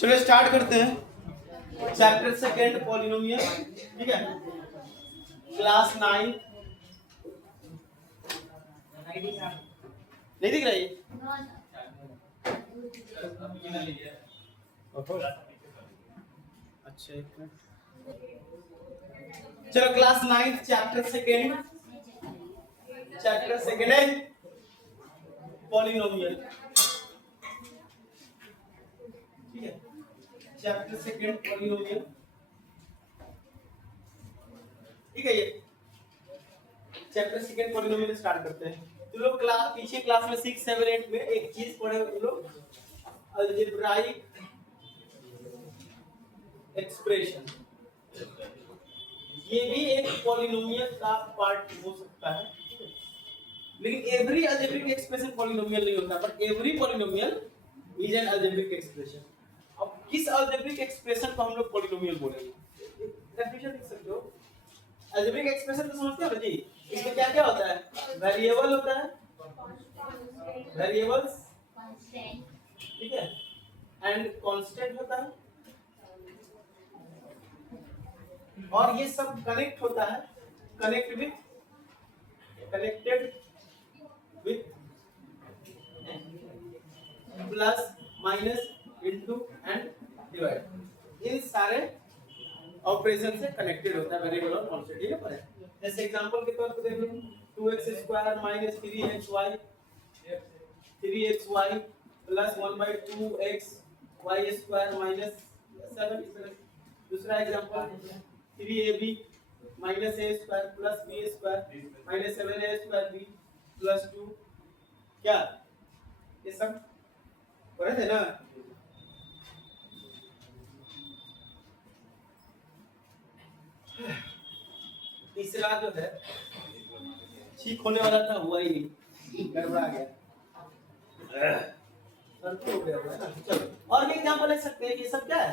चलो स्टार्ट करते हैं चैप्टर सेकेंड पॉलिनोमियल। ठीक है, क्लास 9 नहीं दिख रहा है? अच्छा एक मिनट। चलो क्लास 9 चैप्टर सेकेंड है पॉलिनोमियल। ठीक है, चैप्टर सेकेंड पॉलिनोमियल। ठीक है, ये चैप्टर सेकेंड पॉलिनोमियल स्टार्ट करते हैं। तो लोग क्लास पीछे क्लास में 6, 7, 8 में एक चीज पढ़े हो लोग, अलजेब्राइक एक्सप्रेशन। ये भी एक पॉलिनोमियल का पार्ट हो सकता है, लेकिन एवरी अलजेब्रिक एक्सप्रेशन पॉलिनोमियल नहीं होता, but every polynomial is an algebraic expression. अब किस अलजेब्रिक एक्सप्रेशन को हम लोग पॉलिनोमियल बोलेंगे? डेफिनेशन लिख सकते हो। अलजेब्रिक एक्सप्रेशन तो समझते हो जी, इसमें क्या क्या होता है? वेरिएबल होता है, वेरिएबल्स, ठीक है, एंड कांस्टेंट होता है, और ये सब कनेक्ट होता है, connected with plus minus into and divide. इन सारे ऑपरेशन से कनेक्टेड होता है वेरिएबल और कांस्टेंट। ये पर है, जैसे एग्जांपल के तौर पर देख लो 2x² - 3xy प्लस 1/2xy² - 7। दूसरा example 3ab - a² plus b² - 7a²b plus 2। क्या ये सब पढ़े थे ना? तीसरा जो है ठीक होने वाला था, हुआ ही नहीं, गड़बड़ा गया, तो हो गया ना। चलो और भी एग्जांपल ले सकते हैं कि ये सब क्या है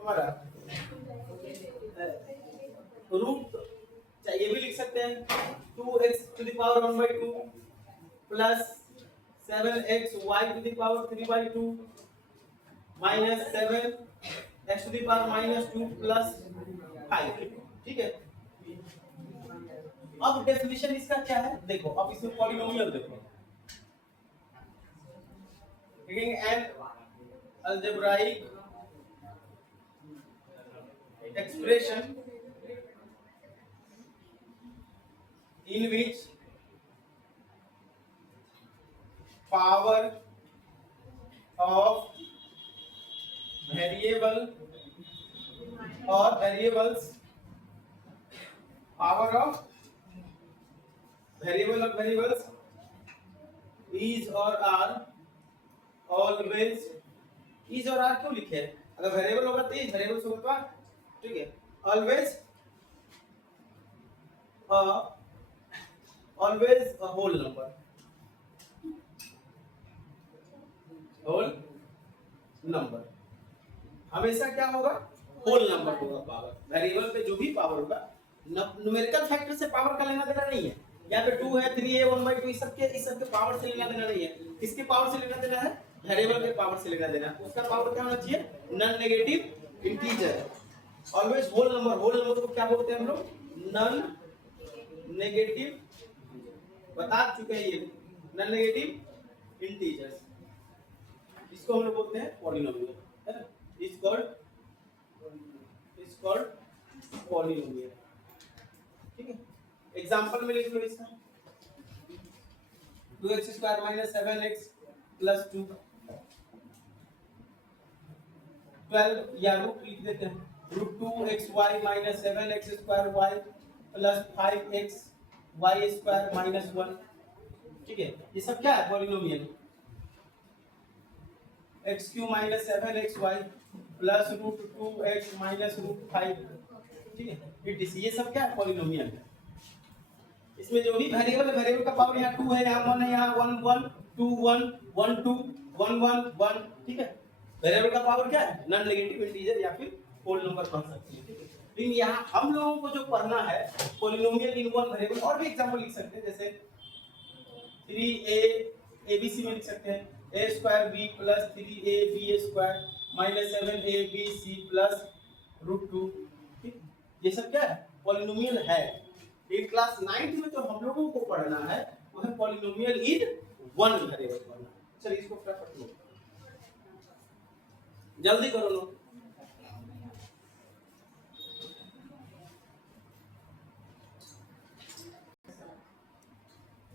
हमारा रूट। ये भी लिख सकते हैं 2x⁴ plus 7xy⁴ minus 7x⁻² plus 5। ठीक है, अब डेफिनेशन इसका क्या है देखो। अब इसमें पॉलिनोमियल देखो, an algebraic expression in which power of variable or variables is or are always। is और are क्यों लिखे हैं? अगर वेरिएबल होगा तो वेरिएबल्स होगा तो, ठीक है, always a whole number, हमेशा क्या होगा? होल नंबर होगा। पावर वेरिएबल पे जो भी पावर होगा, न्यूमेरिकल फैक्टर से पावर का लेना देना नहीं है। यहाँ पे 2 है, 3 है, 1/2, इस सबके पावर से लेना देना नहीं है। किसके पावर से लेना देना है? वेरिएबल के पावर से लेना देना है। उसका पावर क्या होना चाहिए? Non negative integer. Always whole number को क्या बोलते हैं हम लोग? नॉन नेगेटिव, बता चुके हैं ये, नॉन नेगेटिव इंटीजर्स, इसको हम लोग बोलते हैं पॉलिनोमियल, है ना? Is called polynomial. ठीक है, एग्जांपल में लिख लो इसका 2x² - 7x प्लस 2 12, या रूट लिख देते हैं √2xy - 7x² y plus 5xy² - 1। ठीक है, ये सब क्या है? Polynomial. x³ - 7xy plus √2x - √5। ठीक है, ये सब क्या है? पॉलिनोमियल है। इसमें जो भी वेरिएबल का पावर यहाँ 2 है, यहाँ 1 है, यहाँ 1 1 2 1 1 2 1 1 1। ठीक है, वेरिएबल का पावर क्या है? नॉन नेगेटिव इंटीजर या फिर होल नंबर बन सकती है। ठीक है, लेकिन यहाँ हम लोगों को जो पढ़ना है पॉलिनोमियल इन वन वेरिएबल। और भी एग्जांपल लिख सकते हैं, जैसे 3a ABC में लिख सकते हैं, A square B plus 3ab square minus 7abc plus √2। ठीक, ये सब क्या है? पॉलिनोमियल है। ये क्लास 9th में जो हम लोगों को पढ़ना है वो है पॉलिनोमियल इन वन वेरिएबल पढ़ना। चलिए इसको फटाफट लो, जल्दी करो लो।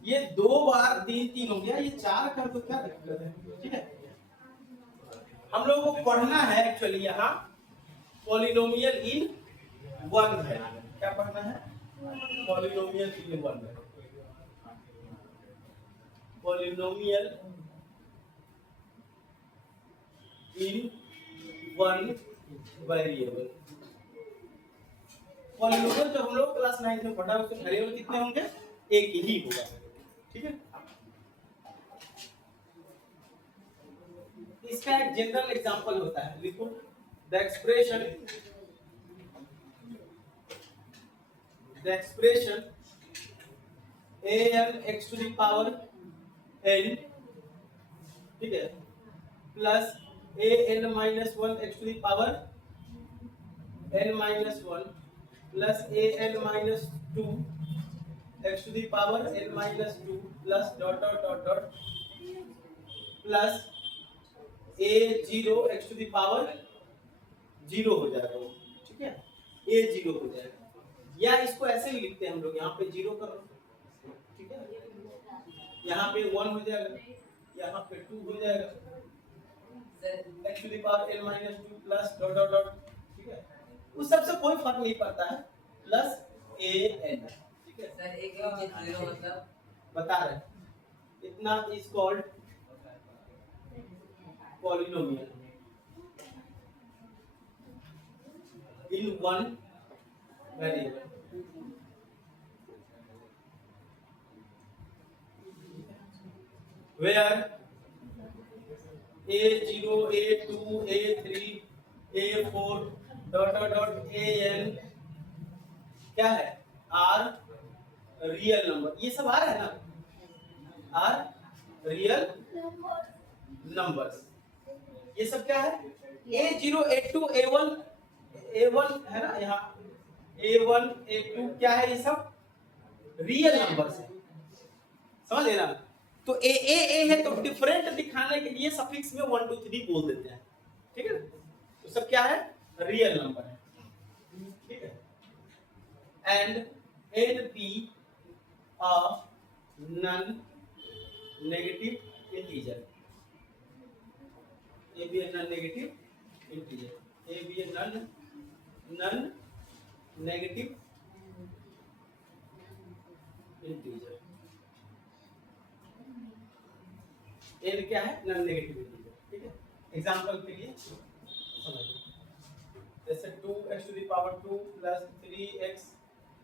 ये 2 बार 3 3 हो गया, ये 4 कर तो क्या दिक्कत है? ठीक है, हम लोगों को पढ़ना है एक्चुअली यहाँ पॉलिनोमियल इन वन है। क्या पढ़ना है? पॉलिनोमियल इन वन है। Polynomial in one variable. Polynomial जो हम लोग क्लास 9 में पढ़ा उसके वेरिएबल कितने होंगे? एक ही होगा। ठीक है, इसका एक जनरल एग्जांपल होता है, लिखो the expression an x to the power n, ठीक है, plus an minus 1 x to the power n minus 1 plus an minus 2 x to the power n minus 2 plus dot dot dot dot plus a0 x to the power 0 हो जाएगा। ठीक है, a0 हो जाएगा, या इसको ऐसे भी लिखते हैं हम लोग, यहाँ पे 0 कर लो। ठीक है, यहाँ पे 1 हो जाएगा, यहाँ पे 2 हो जाएगा, x to the power n minus 2 plus dot dot dot. ठीक है, उस सबसे कोई फर्क नहीं पड़ता है, प्लस an। ठीक है सर, एक 0 मतलब बता रहे इतना is called polynomial in one variable. where a0 a2 a3 a4 dot dot dot an क्या है? Are real number. ये सब आ रहा है ना, आर रियल नंबर्स। ये सब क्या है? a0 a2 a1 है ना, यहाँ a1 a2 क्या है? ये सब रियल नंबर्स है, समझ लेना। तो ए ए ए है तो डिफरेंट दिखाने के लिए सफिक्स में 1 2 3 बोल देते हैं। ठीक है, तो सब क्या है? रियल नंबर है। ठीक है, and n be a non negative integer, a be a non negative integer, a be a non negative integer. n क्या है? Non negative integer. ठीक है, एग्जांपल के लिए समझिए, जैसे 2x to the power 2 plus 3x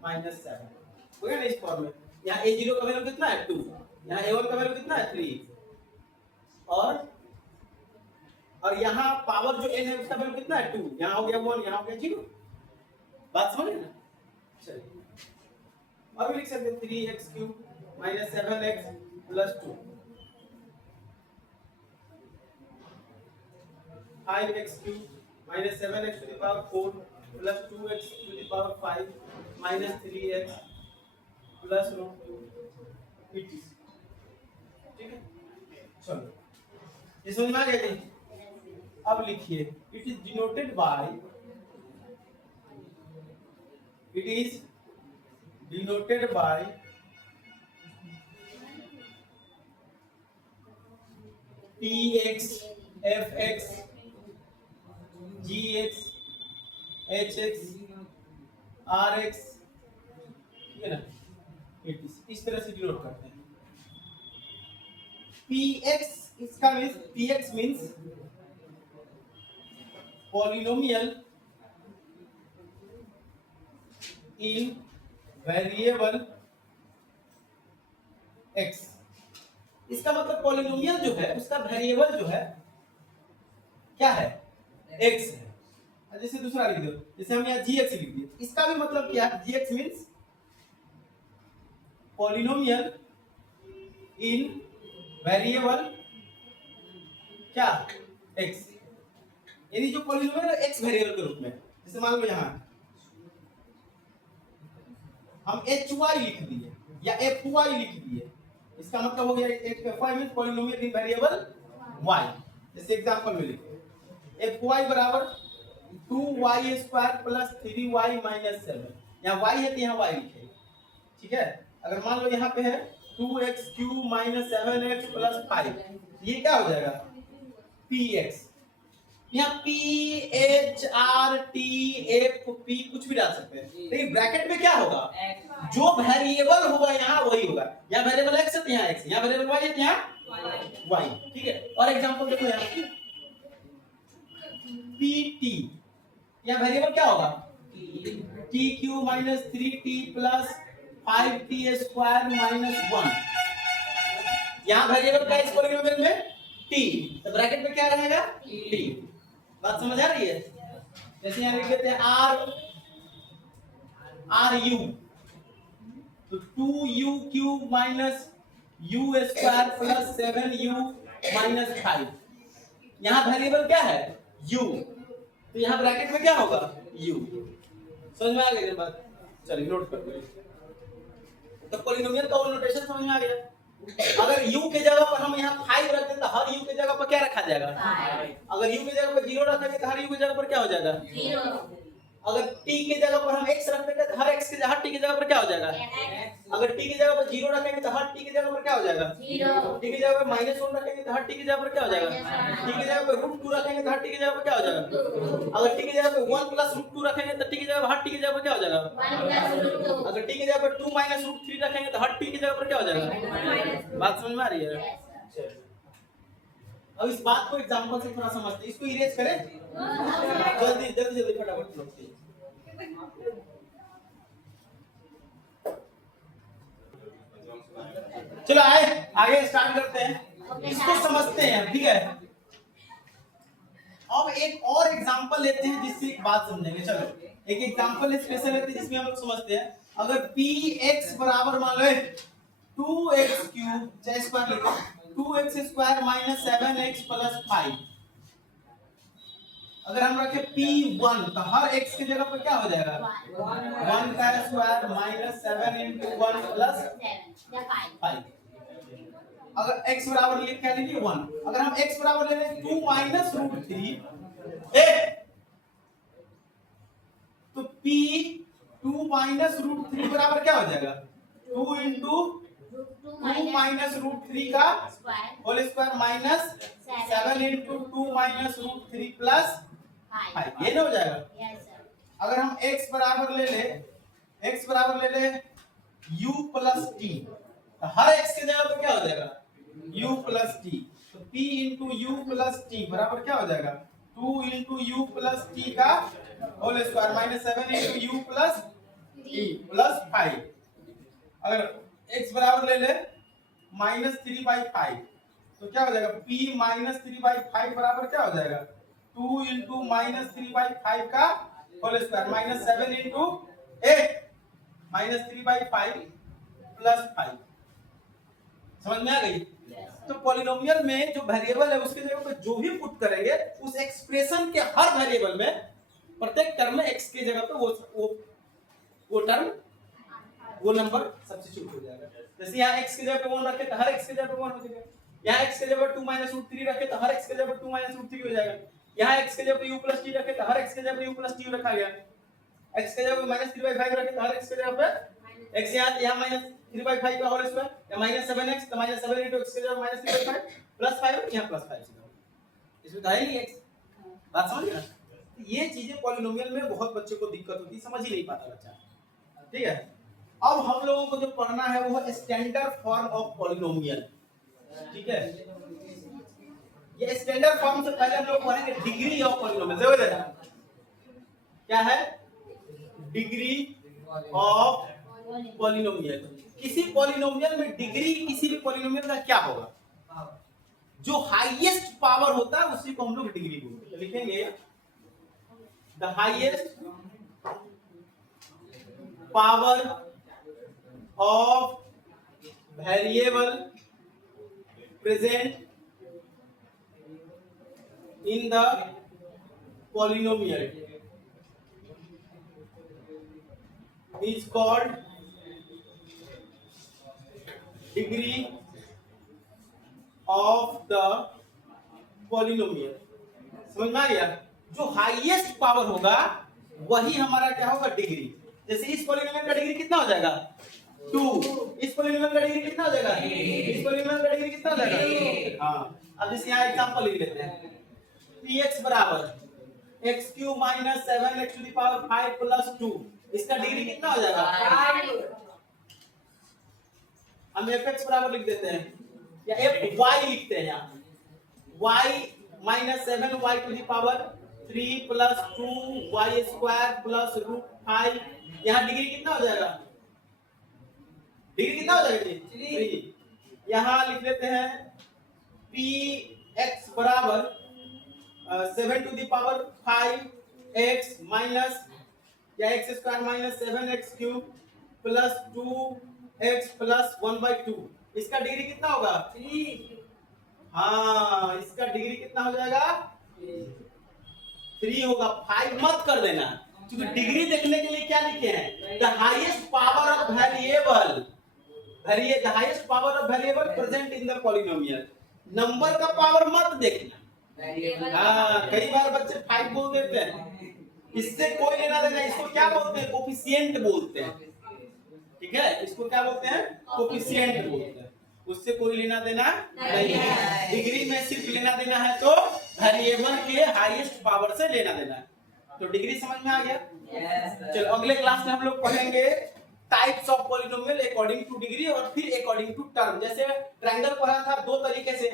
minus 7 हो गया ना इस फॉर्म में। यहाँ a0 का वैल्यू कितना है? 2, यहाँ a1 का वैल्यू कितना है? 3, और यहाँ पावर जो n है उसका वैल्यू कितना है? 2, यहाँ हो गया 1, यहाँ हो गया 0। बात समझ ना? चलिए अब लिख सकते हैं 3x³ minus 7x plus 2, 5x³ minus 7x to the power 4 plus 2x to the power 5 minus 3x plus √2 etc। ठीक है, चलो ये समझ में आ गया कि? अब लिखिए it is denoted by, it is denoted by px fx gx hx rx, ये ना इस तरह से डिनोट करते हैं। px इसका मींस, px मींस पॉलिनोमियल इन वेरिएबल x। इसका मतलब पॉलिनोमियल जो है उसका वेरिएबल जो है क्या है? x है। जैसे दूसरा लिख दो, जैसे हम यहाँ gx लिख दिए, इसका भी मतलब क्या है? gx मींस पॉलिनोमियल इन वेरिएबल क्या x, यानी जो पॉलिनोमियल है x वेरिएबल के रूप में। जैसे मान लो यहाँ हम hy लिख दिए या fy लिख दिए, इसका मतलब हो गया एक fy मींस पॉलिनोमियल इन वेरिएबल y। जैसे एग्जांपल में लिखो fy बराबर 2y square plus 3y minus 7, यहाँ y है तो यहाँ y लिखे, ठीक है। अगर मान लो यहाँ पे है 2x cube minus 7x plus 5, ये क्या हो जाएगा px। यहाँ p h r t f p कुछ भी डाल सकते हैं, लेकिन ब्रैकेट में क्या होगा, जो वेरिएबल होगा यहाँ वही होगा। यहाँ वेरिएबल x है तो यहाँ x, यहाँ वेरिएबल y है तो यहाँ y, ठीक है। और एग्जांपल देखो यहाँ pt, यहाँ वेरिएबल क्या होगा t cube minus 3t plus 5t square minus 1, यहाँ वेरिएबल का इस पॉलिनोमियल में t, तो ब्रैकेट में क्या रहेगा t। बात समझ आ रही है। जैसे यहाँ लिख देते हैं r u, तो 2u cube minus u square plus 7u minus 5, यहाँ वेरिएबल क्या है u, तो यहाँ ब्रैकेट में क्या होगा u। समझ में आ गई बात, चलिए नोट कर लो। तो पॉलिनोमियल का नोटेशन समझ में आ गया। अगर u के जगह पर हम यहाँ 5 रखते हैं तो हर u के जगह पर क्या रखा जाएगा, अगर u के जगह पर 0 रखेंगे तो हर u के जगह पर क्या हो जाएगा 0। अगर t के जगह पर हम x रख देंगे तो हर x के हर t के जगह पर क्या हो जाएगा, अगर t की जगह पर 0 रखेंगे तो हर t की जगह पर क्या हो जाएगा 0, t की जगह पर -1 रखेंगे तो हर t की जगह पर क्या हो जाएगा, t की जगह पर √2 रखेंगे तो हर t की जगह पर क्या हो जाएगा, अगर t की जगह पर 1 + √2 रखेंगे तो t की जगह पर हर t की जगह पर क्या हो जाएगा 1 + √2, अगर t की जगह पर 2 - √3 रखेंगे तो हर t की जगह पर क्या हो जाएगा। बात समझ में आ रही है। अब इस बात को एग्जांपल से थोड़ा समझते हैं, इसको इरेज करें जल्दी जल्दी जल्दी फटाफट लोग। चलो आगे स्टार्ट करते हैं, इसको समझते हैं, ठीक है। अब एक और एग्जांपल लेते हैं जिससे एक बात समझेंगे। चलो एक एग्जांपल स्पेशल लेते हैं जिसमें हम लोग समझते हैं। अगर px बराबर मान लो 2x क्यूब चाहे स्क्वायर लिखो 2x square minus 7x plus 5, अगर हम रखे p1 तो हर x की जगह पर क्या हो जाएगा 1 का स्क्वायर माइनस 7 into 1 प्लस 5। अगर x बराबर लिख क्या लीजिए 1, अगर हम x बराबर ले लें 2 माइनस √3 तो p 2 माइनस √3 बराबर क्या हो जाएगा 2 into 2 माइनस √3 का whole square minus 7 into 2 minus √3 plus 5, ये ना हो जाएगा। अगर हम x बराबर ले ले u प्लस t, तो हर x की जगह पर क्या हो जाएगा u प्लस t, तो p into u plus t बराबर क्या हो जाएगा 2 into u प्लस t का whole square minus 7 into u plus t plus 5। अगर x बराबर ले -3/5 तो क्या हो जाएगा p -3/5 बराबर क्या हो जाएगा 2 into -3/5 का whole square minus 7 into -3/5 plus 5। समझ में आ गई। तो पॉलिनोमियल में जो वेरिएबल है उसके जगह पर जो भी पुट करेंगे उस एक्सप्रेशन के हर वेरिएबल में प्रत्येक टर्म में x की जगह पर वो टर्म वो नंबर सब्स्टिट्यूट हो जाएगा। जैसे यहाँ x की जगह पे 1 रखे तो हर x की जगह पे 1 हो जाएगा, यहाँ x की जगह पर 2 माइनस √3 रखे तो हर x की जगह पर 2 माइनस √3 हो जाएगा, यहाँ x की जगह पे u प्लस t रखे तो हर x की जगह पे u प्लस t रखा गया, x की जगह पे -3/5 रखे तो हर x की जगह पे x यहाँ -3/5 का होल स्क्वायर या -7x तो -7 into x की जगह -3/5 प्लस 5 यहाँ प्लस 5, इसमें तो है नहीं x। बात समझ गए। ये चीजें पॉलिनोमियल में बहुत बच्चे को दिक्कत होती है, समझ ही नहीं पाता बच्चा, ठीक है। अब हम लोगों को जो पढ़ना है वो है स्टैंडर्ड फॉर्म ऑफ पॉलिनोमियल, ठीक है। ये स्टैंडर्ड फॉर्म से पहले हम लोग पढ़ेंगे डिग्री ऑफ पॉलिनोमियल। देखो क्या है डिग्री ऑफ पॉलिनोमियल। किसी पॉलिनोमियल में डिग्री किसी भी पॉलिनोमियल का क्या होगा, जो हाईएस्ट पावर होता है उसी को हम लोग डिग्री बोलते हैं। लिखेंगे the highest power of variable present in the polynomial is called degree of the polynomial। समझ में आ गया? जो हाईएस्ट पावर होगा वही हमारा क्या होगा, डिग्री। जैसे इस पॉलीनोमियल का डिग्री कितना हो जाएगा, 2। इस पॉलीनोमियल का डिग्री कितना हो जाएगा, इस पॉलीनोमियल का डिग्री कितना हो जाएगा। हाँ, अब जैसे यहाँ एग्जांपल लिख लेते हैं, px बराबर x³ - 7x⁵ + 2, इसका डिग्री कितना हो जाएगा 5। हम fx बराबर लिख देते हैं या fy लिखते हैं, यहाँ y - 7y⁵ + 2y² + √5, यहाँ डिग्री कितना हो जाएगा, डिग्री कितना हो जाएगा जी 3। यहाँ लिख लेते हैं px बराबर 7⁵x माइनस या x² - 7x³ + 2x + 1/2, इसका डिग्री कितना होगा 3। हाँ, इसका डिग्री कितना हो जाएगा 3 होगा, 5 मत कर देना, क्योंकि डिग्री देखने के लिए क्या लिखे हैं, the highest power of variable, the highest power of variable present in the polynomial. Number का पावर मत देखना। हाँ, कई बार बच्चे 5 बोल देते हैं, इससे कोई लेना देना, इसको क्या बोलते हैं, कोफिशिएंट बोलते हैं, ठीक है, इसको क्या बोलते हैं, कोफिशिएंट बोलते हैं, उससे कोई लेना देना नहीं है। डिग्री में सिर्फ लेना देना है तो वेरिएबल के हाईएस्ट पावर से लेना देना है। तो डिग्री समझ में आ गया। चलो अगले क्लास में हम लोग पढ़ेंगे types of polynomial according two degree और फिर अकॉर्डिंग टू टर्म। जैसे ट्रायंगल पढ़ा था दो तरीके से,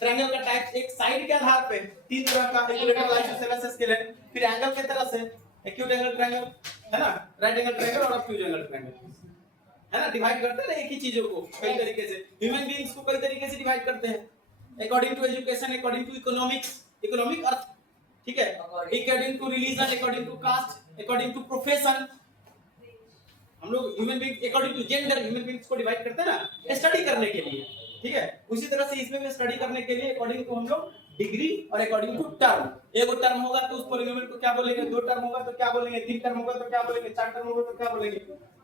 ट्रायंगल का टाइप एक साइड के आधार पे 3 तरह का, इक्विलैटरल, आइसोसेलेस, स्केलेन, फिर एंगल के तरह से एक्यूट एंगल ट्रायंगल है ना, राइट एंगल ट्रायंगल और ऑब्ट्यूज एंगल ट्रायंगल है ना, डिवाइड करते हैं ना एक ही चीजों को कई तरीके से। ह्यूमन बीइंग्स को कई तरीके से डिवाइड करते हैं, according to education, according to economics, economic अर्थ, ठीक है, according to religion, according to caste, according to profession. हम लोग human being according to gender human beings को डिवाइड करते हैं ना, स्टडी करने के लिए, ठीक है। उसी तरह से इसमें भी स्टडी करने के लिए अकॉर्डिंग टू हम लोग डिग्री और अकॉर्डिंग टू टर्म। एक टर्म होगा तो उस पॉलिनोमियल को क्या बोलेंगे, 2 टर्म होगा तो क्या बोलेंगे, 3 टर्म होगा तो क्या बोलेंगे, 4 टर्म होगा तो क्या बोलेंगे।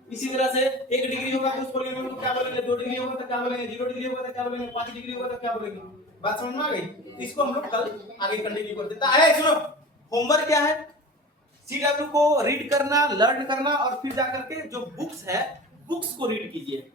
इसी तरह से 1 डिग्री होगा तो उस पॉलिनोमियल को क्या बोलेंगे, 2 डिग्री होगा तो क्या बोलेंगे, 0 डिग्री होगा तो क्या बोलेंगे, 5 डिग्री होगा तो क्या बोलेंगे। बात समझ में आ गई। इसको हम लोग कल आगे कंटिन्यू करते हैं। सुनो, होमवर्क क्या है, सीडब्ल्यू को रीड करना, लर्न करना और फिर जाकर के जो बुक्स है बुक्स को रीड कीजिए,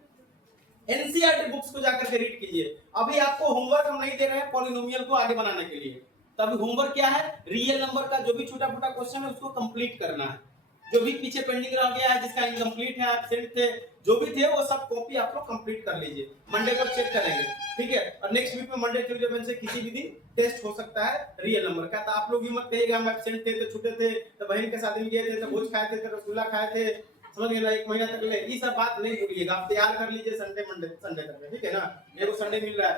एनसीईआरटी बुक्स को जाकर के रीड कीजिए। अभी आपको होमवर्क हम नहीं दे रहे हैं पॉलिनोमियल को आगे बनाने के लिए, तो अभी होमवर्क क्या है, रियल नंबर का जो भी छोटा-मोटा क्वेश्चन है उसको कंप्लीट करना है। जो भी पीछे पेंडिंग रह गया है, जिसका इनकम्प्लीट है, एब्सेंट थे, जो भी थे वो सब कॉपी आप लोग कंप्लीट कर लीजिए। मंडे को चेक करेंगे, ठीक है। और नेक्स्ट वीक में मंडे ट्यूसडे वेडनेसडे किसी भी दिन टेस्ट हो सकता है रियल नंबर का। तो आप लोग भी मत कहिएगा हम एब्सेंट थे तो छूटे थे तो बहन के शादी में गए थे तो भोज खाए थे तो रसगुल्ला खाए थे, समझ गए ना, 1 महीना तक ले, ये सब बात नहीं भूलिएगा। आप तैयार कर लीजिए संडे तक, ठीक है ना। मेरे को संडे मिल रहा है,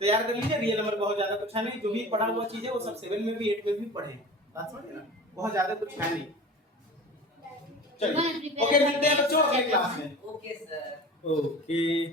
तैयार कर लीजिए। रियल नंबर बहुत ज्यादा कुछ है नहीं, जो भी पढ़ा हुआ चीज है वो सब 7 में भी 8 में भी पढ़े, बात समझ गए ना, बहुत ज्यादा कुछ है नहीं। चलिए ओके, मिलते हैं बच्चों अगले क्लास में। Okay sir. ओके।